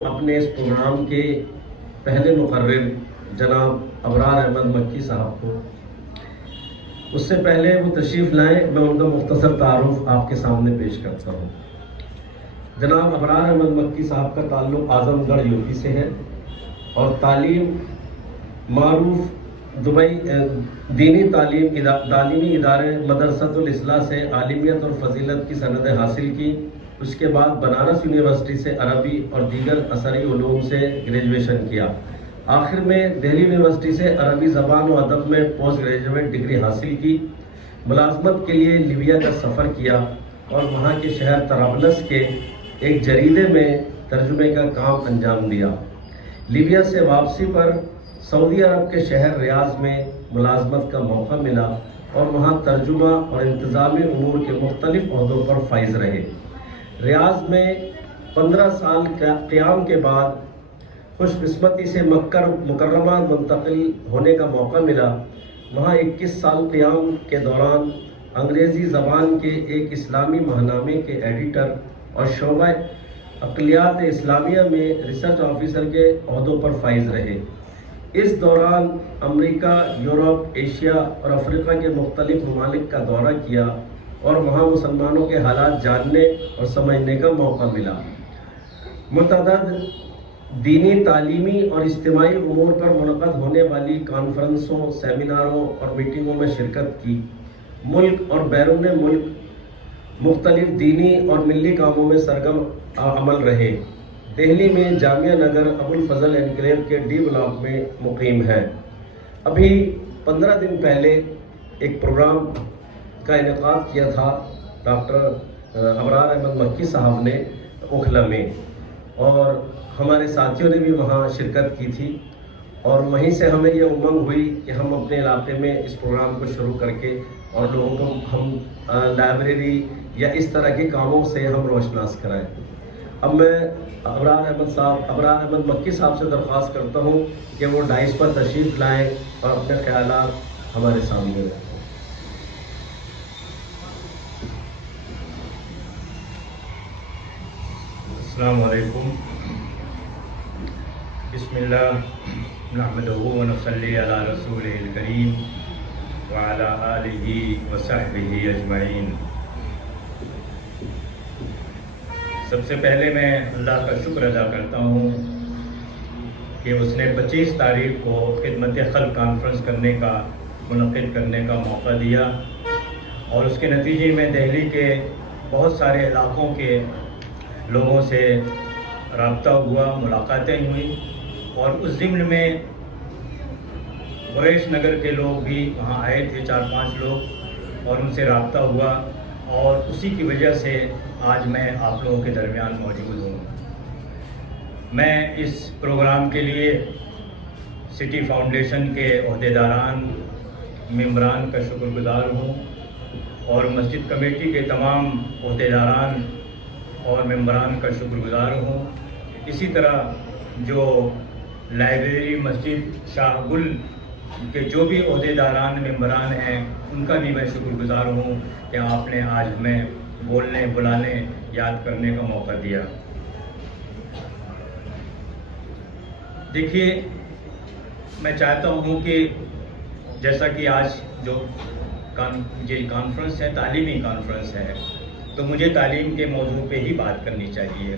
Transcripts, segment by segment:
اپنے اس پروگرام کے پہلے مقرر جناب ابرار احمد مکی صاحب کو، اس سے پہلے وہ تشریف لائیں، میں ان کا مختصر تعارف آپ کے سامنے پیش کرتا ہوں۔ جناب ابرار احمد مکی صاحب کا تعلق اعظم گڑھ یو پی سے ہے اور تعلیم معروف دبئی دینی تعلیمی ادارے مدرسۃ الاصلاح سے عالمیت اور فضیلت کی سندیں حاصل کی۔ اس کے بعد بنارس یونیورسٹی سے عربی اور دیگر عصری علوم سے گریجویشن کیا۔ آخر میں دہلی یونیورسٹی سے عربی زبان و ادب میں پوسٹ گریجویٹ ڈگری حاصل کی۔ ملازمت کے لیے لیبیا کا سفر کیا اور وہاں کے شہر طرابلس کے ایک جریدے میں ترجمے کا کام انجام دیا۔ لیبیا سے واپسی پر سعودی عرب کے شہر ریاض میں ملازمت کا موقع ملا اور وہاں ترجمہ اور انتظامی امور کے مختلف عہدوں پر فائز رہے۔ ریاض میں 15 سال قیام کے بعد خوش قسمتی سے مکہ مکرمہ منتقل ہونے کا موقع ملا۔ وہاں 21 سال قیام کے دوران انگریزی زبان کے ایک اسلامی ماہنامے کے ایڈیٹر اور شعبہ اقلیات اسلامیہ میں ریسرچ آفیسر کے عہدوں پر فائز رہے۔ اس دوران امریکہ، یورپ، ایشیا اور افریقہ کے مختلف ممالک کا دورہ کیا اور وہاں مسلمانوں کے حالات جاننے اور سمجھنے کا موقع ملا۔ متعدد دینی، تعلیمی اور اجتماعی امور پر منعقد ہونے والی کانفرنسوں، سیمیناروں اور میٹنگوں میں شرکت کی۔ ملک اور بیرون ملک مختلف دینی اور ملی کاموں میں سرگرم عمل رہے۔ دہلی میں جامعہ نگر ابو الفضل انکلیو کے ڈی بلاک میں مقیم ہے۔ ابھی 15 دن پہلے ایک پروگرام کا انعقاد کیا تھا ڈاکٹر ابرار احمد مکی صاحب نے اوکھلا میں، اور ہمارے ساتھیوں نے بھی وہاں شرکت کی تھی، اور وہیں سے ہمیں یہ امنگ ہوئی کہ ہم اپنے علاقے میں اس پروگرام کو شروع کر کے اور لوگوں کو ہم لائبریری یا اس طرح کے کاموں سے ہم روشناس کرائیں۔ اب میں ابرار احمد مکی صاحب سے درخواست کرتا ہوں کہ وہ ڈائس پر تشریف لائیں اور اپنے خیالات ہمارے سامنے رکھیں۔ السلام علیکم۔ بسم اللہ نحمدہ و نصلی علی رسولہ الکریم وعلی آلہ وصحبہ اجمعین۔ سب سے پہلے میں اللہ کا شکر ادا کرتا ہوں کہ اس نے 25 تاریخ کو خدمت خلق کانفرنس منعقد کرنے کا موقع دیا، اور اس کے نتیجے میں دہلی کے بہت سارے علاقوں کے لوگوں سے رابطہ ہوا، ملاقاتیں ہوئیں، اور اس ضمن میں قریش نگر کے لوگ بھی وہاں آئے تھے، 4-5 لوگ، اور ان سے رابطہ ہوا، اور اسی کی وجہ سے آج میں آپ لوگوں کے درمیان موجود ہوں۔ میں اس پروگرام کے لیے سٹی فاؤنڈیشن کے عہدیداران، ممبران کا شکر گزار ہوں، اور مسجد کمیٹی کے تمام عہدیداران اور ممبران کا شکر گزار ہوں۔ اسی طرح جو لائبریری مسجد شاہ گل کے جو بھی عہدیداران ممبران ہیں، ان کا بھی میں شکر گزار ہوں کہ آپ نے آج ہمیں بولنے، بلانے، یاد کرنے کا موقع دیا۔ دیکھیے، میں چاہتا ہوں کہ جیسا کہ آج جو کانفرنس ہے، تعلیمی کانفرنس ہے، تو مجھے تعلیم کے موضوع پہ ہی بات کرنی چاہیے،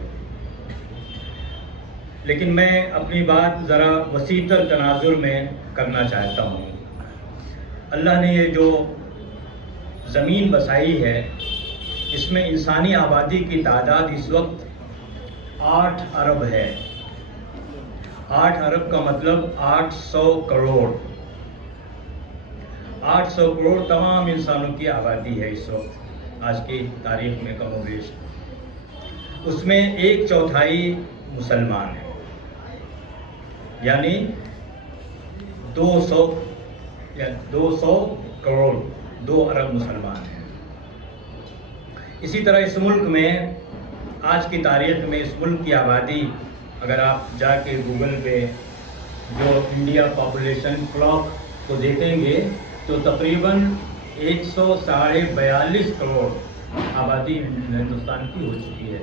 لیکن میں اپنی بات ذرا وسیع تر تناظر میں کرنا چاہتا ہوں۔ اللہ نے یہ جو زمین بسائی ہے، اس میں انسانی آبادی کی تعداد اس وقت 8 ارب ہے۔ 8 ارب کا مطلب 800 کروڑ۔ 800 کروڑ تمام انسانوں کی آبادی ہے اس وقت آج کی تاریخ میں، کم و بیش۔ اس میں 1/4 مسلمان ہیں، یعنی 200 کروڑ، 2 ارب مسلمان ہیں۔ اسی طرح اس ملک میں آج کی تاریخ میں اس ملک کی آبادی، اگر آپ جا کے گوگل پہ جو انڈیا پاپولیشن کلاک کو دیکھیں گے تو تقریباً 142 کروڑ آبادی ہندوستان کی ہو چکی ہے۔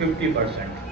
50%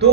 2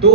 2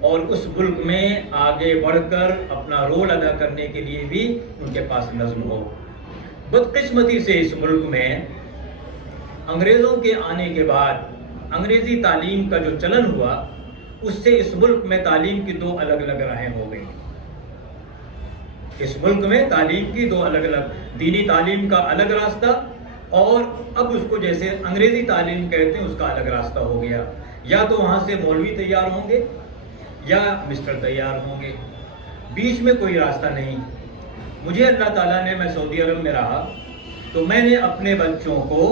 اور اس ملک میں آگے بڑھ کر اپنا رول ادا کرنے کے لیے بھی ان کے پاس نظم ہو۔ بدقسمتی سے اس ملک میں انگریزوں کے آنے کے بعد انگریزی تعلیم کا جو چلن ہوا، اس سے اس ملک میں تعلیم کی دو الگ الگ راہیں ہو گئی۔ اس ملک میں تعلیم کی دو الگ الگ، دینی تعلیم کا الگ راستہ، اور اب اس کو جیسے انگریزی تعلیم کہتے ہیں اس کا الگ راستہ ہو گیا۔ یا تو وہاں سے مولوی تیار ہوں گے یا مسٹر تیار ہوں گے، بیچ میں کوئی راستہ نہیں۔ مجھے اللہ تعالیٰ نے، میں سعودی عرب میں رہا تو میں نے اپنے بچوں کو،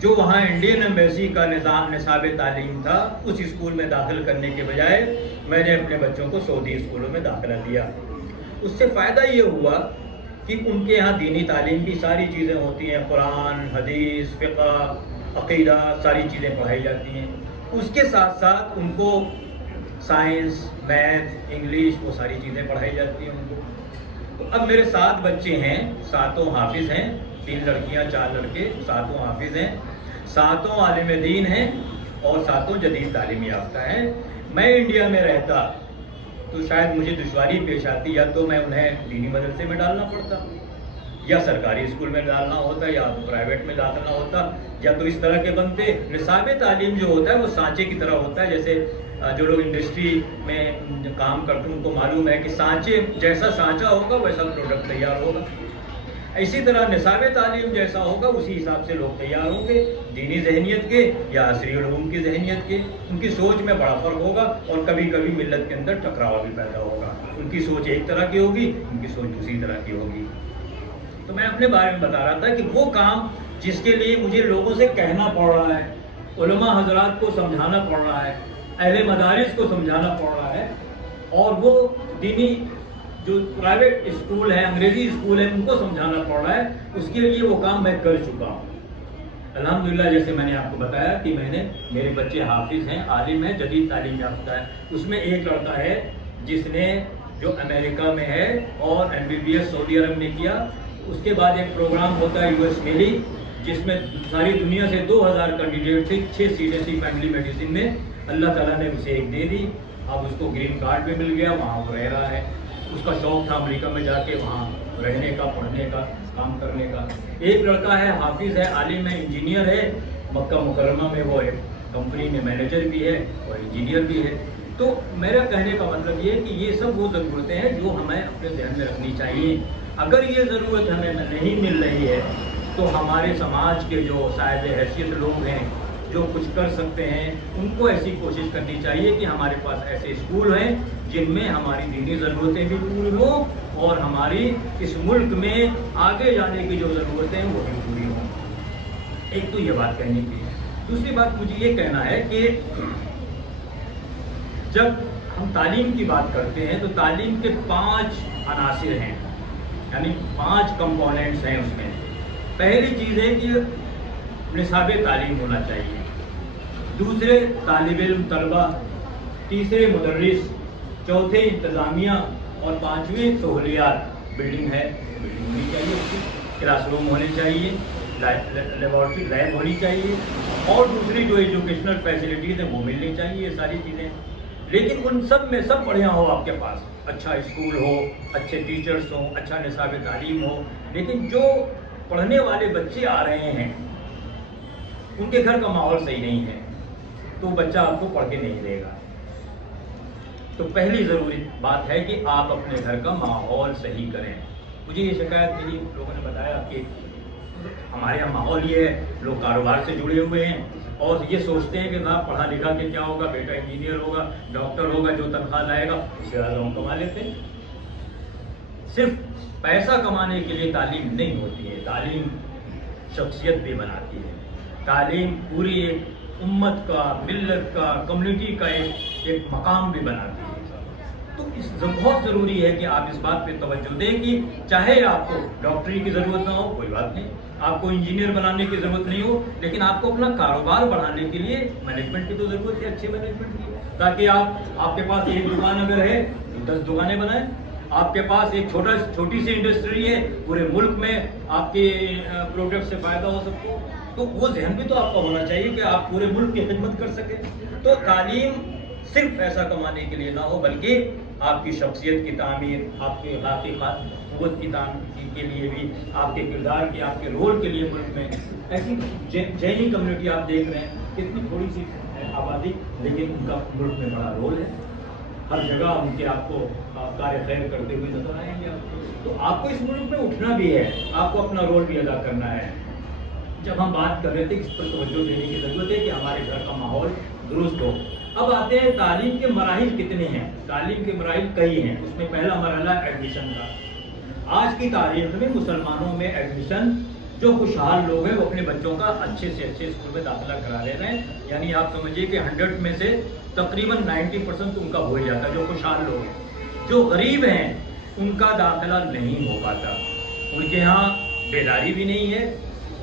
جو وہاں انڈین ایمبیسی کا نصاب تعلیم تھا، اس اسکول میں داخل کرنے کے بجائے میں نے اپنے بچوں کو سعودی اسکولوں میں داخلہ دیا۔ اس سے فائدہ یہ ہوا کہ ان کے یہاں دینی تعلیم کی ساری چیزیں ہوتی ہیں، قرآن، حدیث، فقہ، عقیدہ، ساری چیزیں پڑھائی جاتی ہیں۔ اس کے ساتھ ساتھ ان کو سائنس، میتھ، انگلش، وہ ساری چیزیں پڑھائی جاتی ہیں ان کو۔ تو اب میرے 7 بچے ہیں، 7 حافظ ہیں، 3 لڑکیاں 4 لڑکے، 7 حافظ ہیں، 7 عالم دین ہیں اور 7 جدید تعلیم یافتہ ہیں۔ میں انڈیا میں رہتا تو شاید مجھے دشواری پیش آتی، یا تو میں انہیں دینی مدرسے میں ڈالنا پڑتا، یا سرکاری اسکول میں ڈالنا ہوتا، یا تو پرائیویٹ میں داخلہ ہوتا، یا تو اس طرح کے بنتے۔ نصاب تعلیم جو ہوتا ہے وہ سانچے کی طرح ہوتا ہے، جیسے جو لوگ انڈسٹری میں کام کرتے ہیں ان کو معلوم ہے کہ سانچے جیسا سانچہ ہوگا ویسا پروڈکٹ تیار ہوگا۔ اسی طرح نصاب تعلیم جیسا ہوگا اسی حساب سے لوگ تیار ہوں گے، دینی ذہنیت کے یا عصری علوم کی ذہنیت کے۔ ان کی سوچ میں بڑا فرق ہوگا اور کبھی کبھی ملت کے اندر ٹکراؤ بھی پیدا ہوگا۔ ان کی سوچ ایک طرح کی ہوگی، ان کی سوچ دوسری طرح کی ہوگی۔ تو میں اپنے بارے میں بتا رہا تھا کہ وہ کام جس کے لیے مجھے لوگوں سے کہنا پڑ رہا ہے، علماء حضرات کو سمجھانا پڑ رہا ہے، اہل مدارس کو سمجھانا پڑ رہا ہے، اور وہ دینی جو پرائیویٹ اسکول ہے، انگریزی اسکول ہے، ان کو سمجھانا پڑ رہا ہے، اس کے لیے وہ کام میں کر چکا ہوں الحمدللہ۔ جیسے میں نے آپ کو بتایا کہ میرے بچے حافظ ہیں، عالم ہیں، جدید تعلیم یافتہ ہے۔ اس میں ایک لڑکا ہے جس نے جو امریکہ میں ہے اور MBBS سعودی عرب میں کیا۔ اس کے بعد ایک پروگرام ہوتا ہے US میلی، جس میں ساری دنیا سے 2000 کینڈیڈیٹ تھے، 6 سیٹیں تھیں فیملی میڈیسن میں۔ اللہ تعالیٰ نے اسے ایک دے دی، اب اس کو گرین کارڈ بھی مل گیا، وہاں وہ رہ رہا ہے۔ اس کا شوق تھا امریکہ میں جا کے وہاں رہنے کا، پڑھنے کا، کام کرنے کا۔ ایک لڑکا ہے، حافظ ہے، عالم ہے، انجینئر ہے، مکہ مکرمہ میں وہ ایک کمپنی میں مینیجر بھی ہے اور انجینئر بھی ہے۔ تو میرا کہنے کا مطلب یہ ہے کہ یہ سب وہ ضرورتیں ہیں جو ہمیں اپنے ذہن میں رکھنی چاہیے۔ اگر یہ ضرورت ہمیں نہیں مل رہی ہے تو ہمارے سماج کے جو صاحب حیثیت لوگ ہیں، جو کچھ کر سکتے ہیں، ان کو ایسی کوشش کرنی چاہیے کہ ہمارے پاس ایسے اسکول ہیں جن میں ہماری دینی ضرورتیں بھی پوری ہوں اور ہماری اس ملک میں آگے جانے کی جو ضرورتیں ہیں وہ بھی پوری ہوں۔ ایک تو یہ بات کہنی تھی۔ دوسری بات مجھے یہ کہنا ہے کہ جب ہم تعلیم کی بات کرتے ہیں تو تعلیم کے 5 عناصر ہیں، یعنی 5 کمپوننٹس ہیں اس میں۔ پہلی چیز ہے کہ نصاب تعلیم ہونا چاہیے، دوسرے طالب علم طلبہ، تیسرے مدرس، چوتھے انتظامیہ اور 5ویں سہولیات۔ بلڈنگ ہے، بلڈنگ ہونی چاہیے، اس کی کلاس روم ہونے چاہیے، لیبارٹری لیب ہونی چاہیے، اور دوسری جو ایجوکیشنل فیسلٹیز ہیں وہ ملنی چاہیے، یہ ساری چیزیں۔ لیکن ان سب میں سب بڑھیا ہو آپ کے پاس، اچھا اسکول ہو، اچھے ٹیچرز ہوں، اچھا نصاب تعلیم ہو، لیکن جو پڑھنے والے بچے آ رہے ہیں ان کے گھر کا ماحول صحیح نہیں ہے تو بچہ آپ کو پڑھ کے نہیں دے گا۔ تو پہلی ضروری بات ہے کہ آپ اپنے گھر کا ماحول صحیح کریں۔ مجھے یہ شکایت ملی، لوگوں نے بتایا کہ ہمارے یہاں ماحول یہ ہے، لوگ کاروبار سے جڑے ہوئے ہیں اور یہ سوچتے ہیں کہ صاحب پڑھا لکھا کے کیا ہوگا، بیٹا انجینئر ہوگا، ڈاکٹر ہوگا، جو تنخواہ لائے گا اس سے زیادہ ہم کما لیتے ہیں۔ صرف پیسہ کمانے کے لیے تعلیم نہیں ہوتی ہے، تعلیم شخصیت بھی بناتی ہے۔ تعلیم پوری ایک امت کا، ملت کا، کمیونٹی کا ایک مقام بھی بناتی ہے۔ تو بہت ضروری ہے کہ آپ اس بات پہ توجہ دیں کہ چاہے آپ کو ڈاکٹری کی ضرورت نہ ہو، کوئی بات نہیں، آپ کو انجینئر بنانے کی ضرورت نہیں ہو، لیکن آپ کو اپنا کاروبار بڑھانے کے لیے مینجمنٹ کی تو ضرورت ہے، اچھے مینجمنٹ کی، تاکہ آپ کے پاس ایک دکان اگر ہے تو 10 دکانیں بنائیں۔ آپ کے پاس ایک چھوٹی سی انڈسٹری ہے، پورے ملک میں آپ کے پروڈکٹ سے فائدہ ہو سکتا ہے، تو وہ ذہن بھی تو آپ کا ہونا چاہیے کہ آپ پورے ملک کی خدمت کر سکیں۔ تو تعلیم صرف پیسہ کمانے کے لیے نہ ہو، بلکہ آپ کی شخصیت کی تعمیر، آپ کے اخلاقی قوت کی تعمیر کے لیے بھی، آپ کے کردار کی، آپ کے رول کے لیے ملک میں ایسی جینی کمیونٹی آپ دیکھ رہے ہیں، کتنی تھوڑی سی آبادی، لیکن ان کا ملک میں بڑا رول ہے، ہر جگہ ان کے آپ کو کار خیر کرتے ہوئے نظر آئیں گے آپ کو۔ تو آپ کو اس ملک میں اٹھنا بھی ہے، آپ کو اپنا رول بھی ادا کرنا ہے۔ جب ہم بات کر رہے تھے اس پر توجہ دینے کی ضرورت ہے کہ ہمارے گھر کا ماحول درست ہو۔ اب آتے ہیں تعلیم کے مراحل کتنے ہیں۔ تعلیم کے مراحل کئی ہیں، اس میں پہلا مرحلہ ایڈمیشن کا۔ آج کی تاریخ میں مسلمانوں میں ایڈمیشن، جو خوشحال لوگ ہیں وہ اپنے بچوں کا اچھے سے اچھے اسکول میں داخلہ کرا لے رہے ہیں، یعنی آپ سمجھیے کہ 100 میں سے تقریباً 90% ان کا ہو ہی جاتا ہے۔ جو خوشحال لوگ ہیں، جو غریب ہیں، ان کا داخلہ نہیں ہو پاتا، ان کے ہاں بیداری بھی نہیں ہے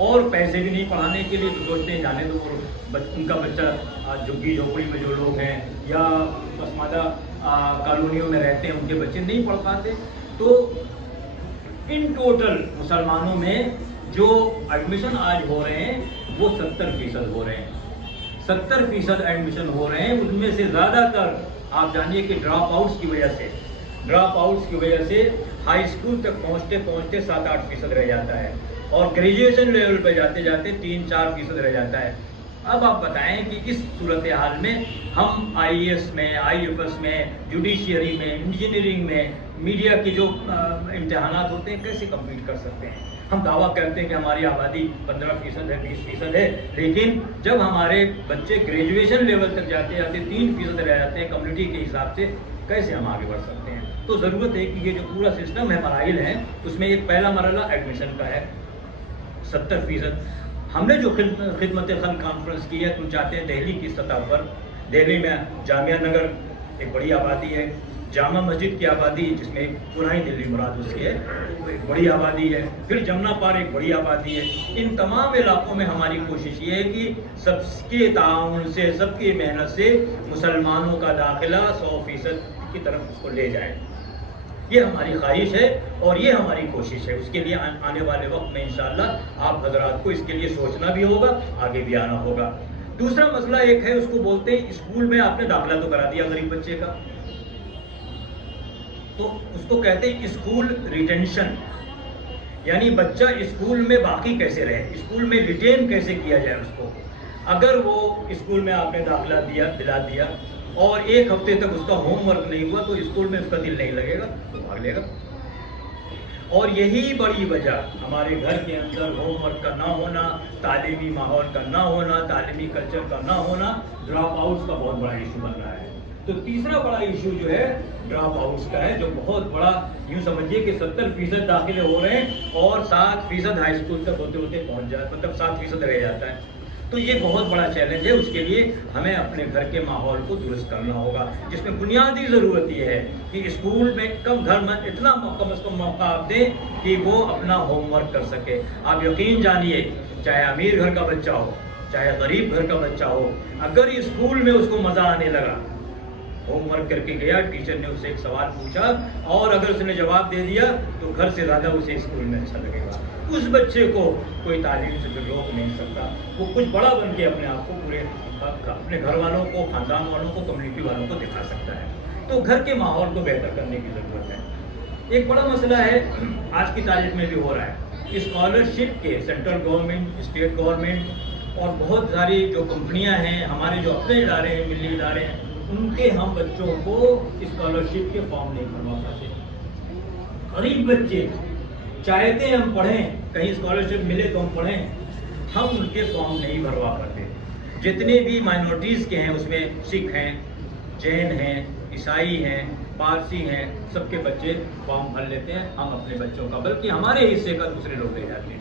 اور پیسے بھی نہیں پڑھانے کے لیے، تو سوچتے ہیں جانے دو، ان کا بچہ جھگی جھوپڑی میں جو لوگ ہیں یا پسماندہ کالونیوں میں رہتے ہیں، ان کے بچے نہیں پڑھ پاتے۔ تو ان ٹوٹل مسلمانوں میں جو ایڈمیشن آج ہو رہے ہیں وہ 70% ہو رہے ہیں، 70% ایڈمیشن ہو رہے ہیں۔ ان میں سے زیادہ تر آپ جانیے کہ ڈراپ آؤٹس کی وجہ سے ہائی اسکول تک پہنچتے پہنچتے 7-8% رہ جاتا ہے، اور گریجویشن لیول پہ جاتے جاتے 3-4% رہ جاتا ہے۔ اب آپ بتائیں کہ اس صورتحال میں ہم IAS میں، IFS میں، جوڈیشیری میں، انجینئرنگ میں، میڈیا کے جو امتحانات ہوتے ہیں کیسے کمپلیٹ کر سکتے ہیں؟ ہم دعویٰ کرتے ہیں کہ ہماری آبادی 15% ہے، 20% ہے، لیکن جب ہمارے بچے گریجویشن لیول تک جاتے جاتے 3% رہ جاتے ہیں کمیونٹی کے حساب سے، کیسے ہم آگے بڑھ سکتے ہیں؟ تو ضرورت ہے کہ یہ جو پورا سسٹم ہے، مراحل ہیں، اس میں ایک پہلا مرحلہ ایڈمیشن کا ہے 70%۔ ہم نے جو خدمت خلق کانفرنس کی ہے، تم چاہتے ہیں دہلی کی سطح پر، دہلی میں جامعہ نگر ایک بڑی آبادی ہے، جامع مسجد کی آبادی جس میں پرانی دلی مراد اس کی ہے، ایک بڑی آبادی ہے، پھر جمنا پار ایک بڑی آبادی ہے۔ ان تمام علاقوں میں ہماری کوشش یہ ہے کہ سب کے تعاون سے، سب کی محنت سے مسلمانوں کا داخلہ 100% کی طرف اس کو لے جائے۔ یہ ہماری خواہش ہے اور یہ ہماری کوشش ہے۔ اس کے لیے آنے والے وقت میں انشاءاللہ آپ حضرات کو اس کے لیے سوچنا بھی ہوگا، آگے بھی آنا ہوگا۔ دوسرا مسئلہ ایک ہے، اس کو بولتے ہیں اسکول میں آپ نے داخلہ تو کرا دیا غریب بچے کا، تو اس کو کہتے ہیں اسکول ریٹینشن، یعنی بچہ اسکول میں باقی کیسے رہے، اسکول میں ریٹین کیسے کیا جائے اس کو۔ اگر وہ اسکول میں آپ نے داخلہ دلا دیا اور 1 ہفتے تک اس کا ہوم ورک نہیں ہوا، تو اسکول میں اس کا دل نہیں لگے گا، تو بھاگ لے گا۔ اور یہی بڑی وجہ ہمارے گھر کے اندر ہوم ورک کا نہ ہونا، تعلیمی ماحول کا نہ ہونا، تعلیمی کلچر کا نہ ہونا، ڈراپ آؤٹس کا بہت بڑا ایشو بن رہا ہے۔ تو تیسرا بڑا ایشو جو ہے ڈراپ آؤٹس کا ہے، جو بہت بڑا، یوں سمجھیے کہ 70% داخلے ہو رہے ہیں اور 7% ہائی اسکول تک ہوتے ہوتے پہنچ جاتا ہے، مطلب 7% رہ جاتا ہے۔ تو یہ بہت بڑا چیلنج ہے، اس کے لیے ہمیں اپنے گھر کے ماحول کو درست کرنا ہوگا، جس میں بنیادی ضرورت یہ ہے کہ اسکول میں گھر میں اتنا کم از کم موقع آپ دیں کہ وہ اپنا ہوم ورک کر سکے۔ آپ یقین جانیے، چاہے امیر گھر کا بچہ ہو، چاہے غریب گھر کا بچہ ہو، اگر اسکول میں اس کو مزہ آنے لگا، ہوم ورک کر کے گیا، ٹیچر نے اسے ایک سوال پوچھا اور اگر اس نے جواب دے دیا، تو گھر سے زیادہ اسے اسکول میں اچھا لگے گا۔ اس بچے کو کوئی تعلیم سے پھر روک نہیں سکتا، وہ کچھ بڑا بن کے اپنے آپ کو پورے اپنے گھر والوں کو، خاندان والوں کو، کمیونٹی والوں کو دکھا سکتا ہے۔ تو گھر کے ماحول کو بہتر کرنے کی ضرورت ہے۔ ایک بڑا مسئلہ ہے، آج کی تاریخ میں بھی ہو رہا ہے، اسکالرشپ کے سینٹرل گورنمنٹ، اسٹیٹ گورنمنٹ اور بہت ساری جو کمپنیاں ہیں، ہمارے جو اپنے ادارے ہیں، ملی ادارے ہیں، ان کے ہم بچوں کو اسکالرشپ کے فارم نہیں بھروا پاتے۔ غریب بچے چاہتے ہیں ہم پڑھیں، کہیں اسکالرشپ ملے تو ہم پڑھیں، ہم ان کے فارم نہیں بھروا پاتے۔ جتنے بھی مائنورٹیز کے ہیں، اس میں سکھ ہیں، جین ہیں، عیسائی ہیں، پارسی ہیں، سب کے بچے فارم بھر لیتے ہیں، ہم اپنے بچوں کا، بلکہ ہمارے حصے کا دوسرے لوگ لے جاتے ہیں۔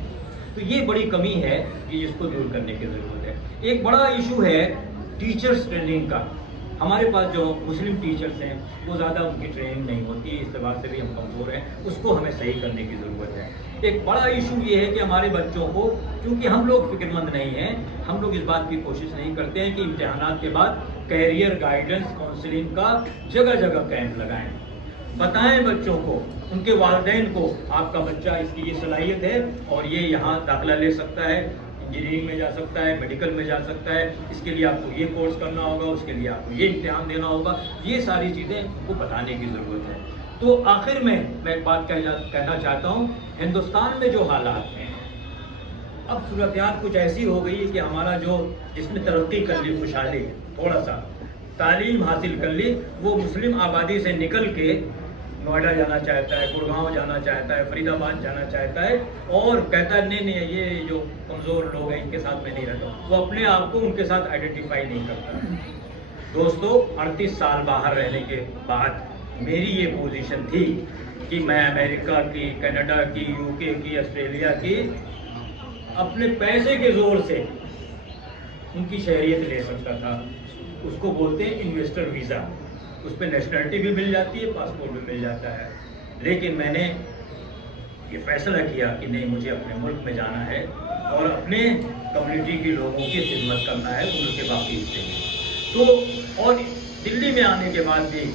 تو یہ بڑی کمی ہے کہ اس کو دور کرنے کی ضرورت ہے۔ ایک بڑا ایشو ہے ٹیچرز ٹریننگ کا۔ ہمارے پاس جو مسلم ٹیچرز ہیں وہ زیادہ ان کی ٹریننگ نہیں ہوتی ہے، اس اعتبار سے بھی ہم کمزور ہیں، اس کو ہمیں صحیح کرنے کی ضرورت ہے۔ ایک بڑا ایشو یہ ہے کہ ہمارے بچوں کو، کیونکہ ہم لوگ فکر مند نہیں ہیں، ہم لوگ اس بات کی کوشش نہیں کرتے ہیں کہ امتحانات کے بعد کیریئر گائیڈنس کاؤنسلنگ کا جگہ جگہ کیمپ لگائیں، بتائیں بچوں کو، ان کے والدین کو، آپ کا بچہ اس کی یہ صلاحیت ہے اور یہ یہاں داخلہ لے سکتا ہے، انجینئرنگ میں جا سکتا ہے، میڈیکل میں جا سکتا ہے، اس کے لیے آپ کو یہ کورس کرنا ہوگا، اس کے لیے آپ کو یہ امتحان دینا ہوگا، یہ ساری چیزیں کو بتانے کی ضرورت ہے۔ تو آخر میں ایک بات کہنا چاہتا ہوں، ہندوستان میں جو حالات ہیں، اب صورتحال کچھ ایسی ہو گئی ہے کہ ہمارا جو جس نے ترقی کر لی، خوشحالی تھوڑا سا تعلیم حاصل کر لی، وہ مسلم آبادی سے نکل کے نوئیڈا جانا چاہتا ہے، گڑگاؤں جانا چاہتا ہے، فرید آباد جانا چاہتا ہے، اور کہتا ہے نہیں یہ جو کمزور لوگ ہیں ان کے ساتھ میں نہیں رہتا، وہ اپنے آپ کو ان کے ساتھ آئیڈینٹیفائی نہیں کرتا۔ دوستو، 38 سال باہر رہنے کے بعد میری یہ پوزیشن تھی کہ میں امریکہ کی، کینیڈا کی، UK کی، آسٹریلیا کی اپنے پیسے کے زور سے ان کی شہریت لے سکتا تھا۔ اس کو بولتے ہیں انویسٹر ویزا، اس پہ نیشنلٹی بھی مل جاتی ہے، پاسپورٹ بھی مل جاتا ہے۔ لیکن میں نے یہ فیصلہ کیا کہ نہیں، مجھے اپنے ملک میں جانا ہے اور اپنے کمیونٹی کے لوگوں کی خدمت کرنا ہے، ملک کے باقی حصے میں۔ تو اور دلی میں آنے کے بعد بھی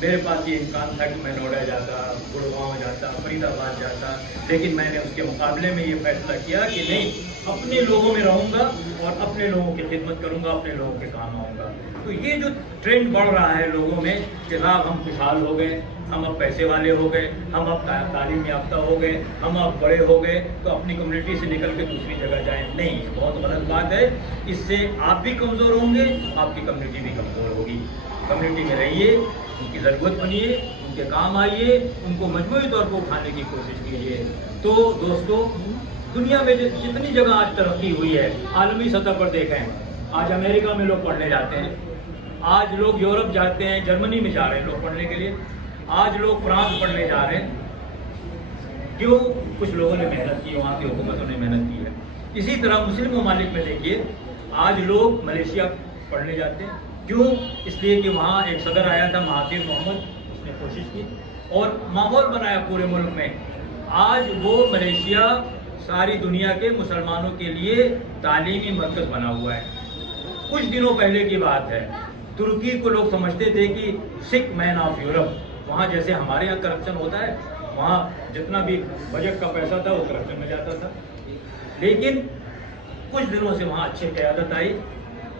میرے پاس یہ امکان تھا کہ میں نوئیڈا جاتا، گڑگاؤں جاتا، فرید آباد جاتا، لیکن میں نے اس کے مقابلے میں یہ فیصلہ کیا کہ نہیں، اپنے لوگوں میں رہوں گا اور اپنے لوگوں کی خدمت کروں گا، اپنے لوگوں کے کام آؤں گا۔ تو یہ جو ٹرینڈ بڑھ رہا ہے لوگوں میں کہ جناب ہم خوشحال ہو گئے، ہم اب پیسے والے ہو گئے، ہم اب تعلیم یافتہ ہو گئے، ہم اب بڑے ہو گئے، تو اپنی کمیونٹی سے نکل کے دوسری جگہ جائیں، نہیں، بہت غلط بات ہے۔ اس سے آپ بھی کمزور ہوں گے، آپ کی کمیونٹی بھی کمزور ہوگی۔ کمیونٹی میں رہیے، ان کی ضرورت بنیے، ان کے کام آئیے، ان کو مجموعی طور پر اٹھانے کی کوشش کیجیے۔ تو دوستو، دنیا میں جتنی جگہ آج ترقی ہوئی ہے، عالمی سطح پر دیکھیں، آج امریکہ میں لوگ پڑھنے جاتے ہیں، آج لوگ یورپ جاتے ہیں، جرمنی میں جا رہے ہیں لوگ پڑھنے کے لیے، آج لوگ فرانس پڑھنے جا رہے ہیں۔ کیوں؟ کچھ لوگوں نے محنت کی، وہاں کی حکومتوں نے محنت کی ہے۔ اسی طرح مسلم ممالک میں دیکھیے، آج لوگ ملیشیا پڑھنے جاتے ہیں۔ کیوں؟ اس لیے کہ وہاں ایک صدر آیا تھا، مہاتیر محمد، اس نے کوشش کی اور ماحول بنایا پورے ملک میں۔ آج وہ ملیشیا ساری دنیا کے مسلمانوں کے لیے تعلیمی مرکز بنا ہوا ہے۔ کچھ دنوں پہلے کی بات ہے، ترکی کو لوگ سمجھتے تھے کہ سکھ مین آف یورپ، وہاں جیسے ہمارے یہاں کرپشن ہوتا ہے، وہاں جتنا بھی بجٹ کا پیسہ تھا وہ کرپشن میں جاتا تھا۔ لیکن کچھ دنوں سے وہاں اچھی قیادت آئی،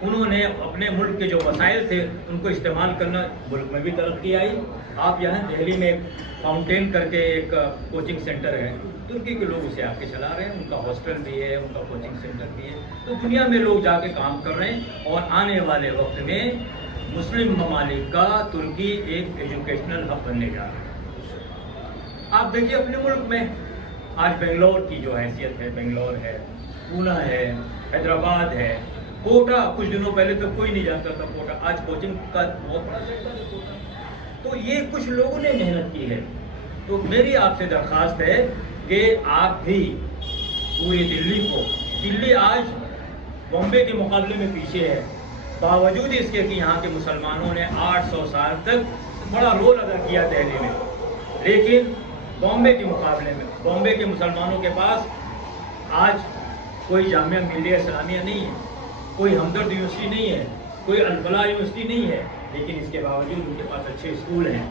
انہوں نے اپنے ملک کے جو وسائل تھے ان کو استعمال کرنا، ملک میں بھی ترقی آئی۔ آپ یہاں دہلی میں ایک فاؤنٹین کر کے ایک کوچنگ سینٹر ہے، ترکی کے لوگ اسے آ کے چلا رہے ہیں، ان کا ہاسٹل بھی ہے، ان کا کوچنگ سینٹر بھی ہے۔ تو دنیا میں لوگ جا کے کام کر رہے ہیں، اور آنے والے وقت میں مسلم ممالک کا ترکی ایک ایجوکیشنل ہب بننے جا رہا ہے۔ آپ دیکھیے اپنے ملک میں آج بنگلور کی جو حیثیت ہے، بنگلور ہے، پونا ہے، حیدرآباد ہے، کوٹا، کچھ دنوں پہلے تو کوئی نہیں جانتا تھا کوٹا، آج کوچنگ کا بہت بڑا سینٹر ہے کوٹا۔ تو یہ کچھ لوگوں نے محنت کی ہے۔ تو میری آپ سے درخواست ہے کہ آپ بھی پوری دلی آج بامبے کے مقابلے میں پیچھے ہے، باوجود اس کے کہ یہاں کے مسلمانوں نے 800 سال تک بڑا رول ادا کیا دہلی میں، لیکن بامبے کے مقابلے میں بامبے کے مسلمانوں کے پاس آج کوئی جامعہ ملیہ اسلامیہ نہیں ہے، کوئی ہمدرد یونیورسٹی نہیں ہے، کوئی الفلاح یونیورسٹی نہیں ہے، لیکن اس کے باوجود ان کے پاس اچھے اسکول ہیں،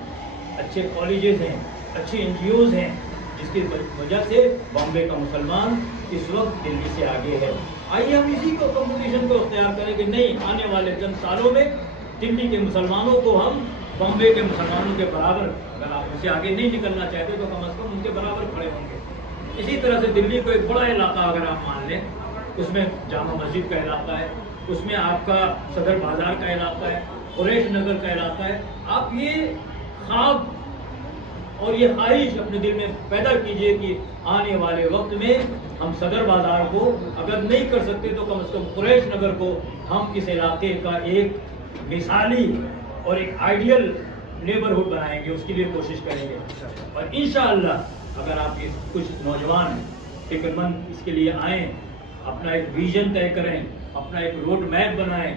اچھے کالجز ہیں، اچھے NGOs ہیں، جس کی وجہ سے بامبے کا مسلمان اس وقت دلی سے آگے ہے۔ آئیے ہم اسی کو کمپٹیشن کو اختیار کریں کہ نہیں، آنے والے چند سالوں میں دلی کے مسلمانوں کو ہم بامبے کے مسلمانوں کے برابر، اگر آپ ان سے آگے نہیں نکلنا چاہتے تو کم از کم ان کے برابر کھڑے ہوں گے۔ اسی طرح سے دلی کو ایک بڑا علاقہ اگر آپ مان لیں، اس میں جامع مسجد کا علاقہ ہے، اس میں آپ کا صدر بازار کا علاقہ ہے، قریش نگر کا علاقہ ہے، آپ یہ خواب اور یہ خواہش اپنے دل میں پیدا کیجئے کہ آنے والے وقت میں ہم صدر بازار کو اگر نہیں کر سکتے تو کم از کم قریش نگر کو ہم اس علاقے کا ایک مثالی اور ایک آئیڈیل نیبرہڈ بنائیں گے، اس کے لیے کوشش کریں گے۔ اور انشاءاللہ اگر آپ کچھ نوجوان فکر مند اس کے لیے آئیں، اپنا ایک ویژن طے کریں، اپنا ایک روڈ میپ بنائیں،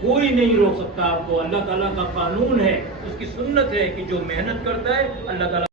کوئی نہیں روک سکتا آپ کو۔ اللہ تعالیٰ کا قانون ہے، اس کی سنت ہے کہ جو محنت کرتا ہے اللہ تعالیٰ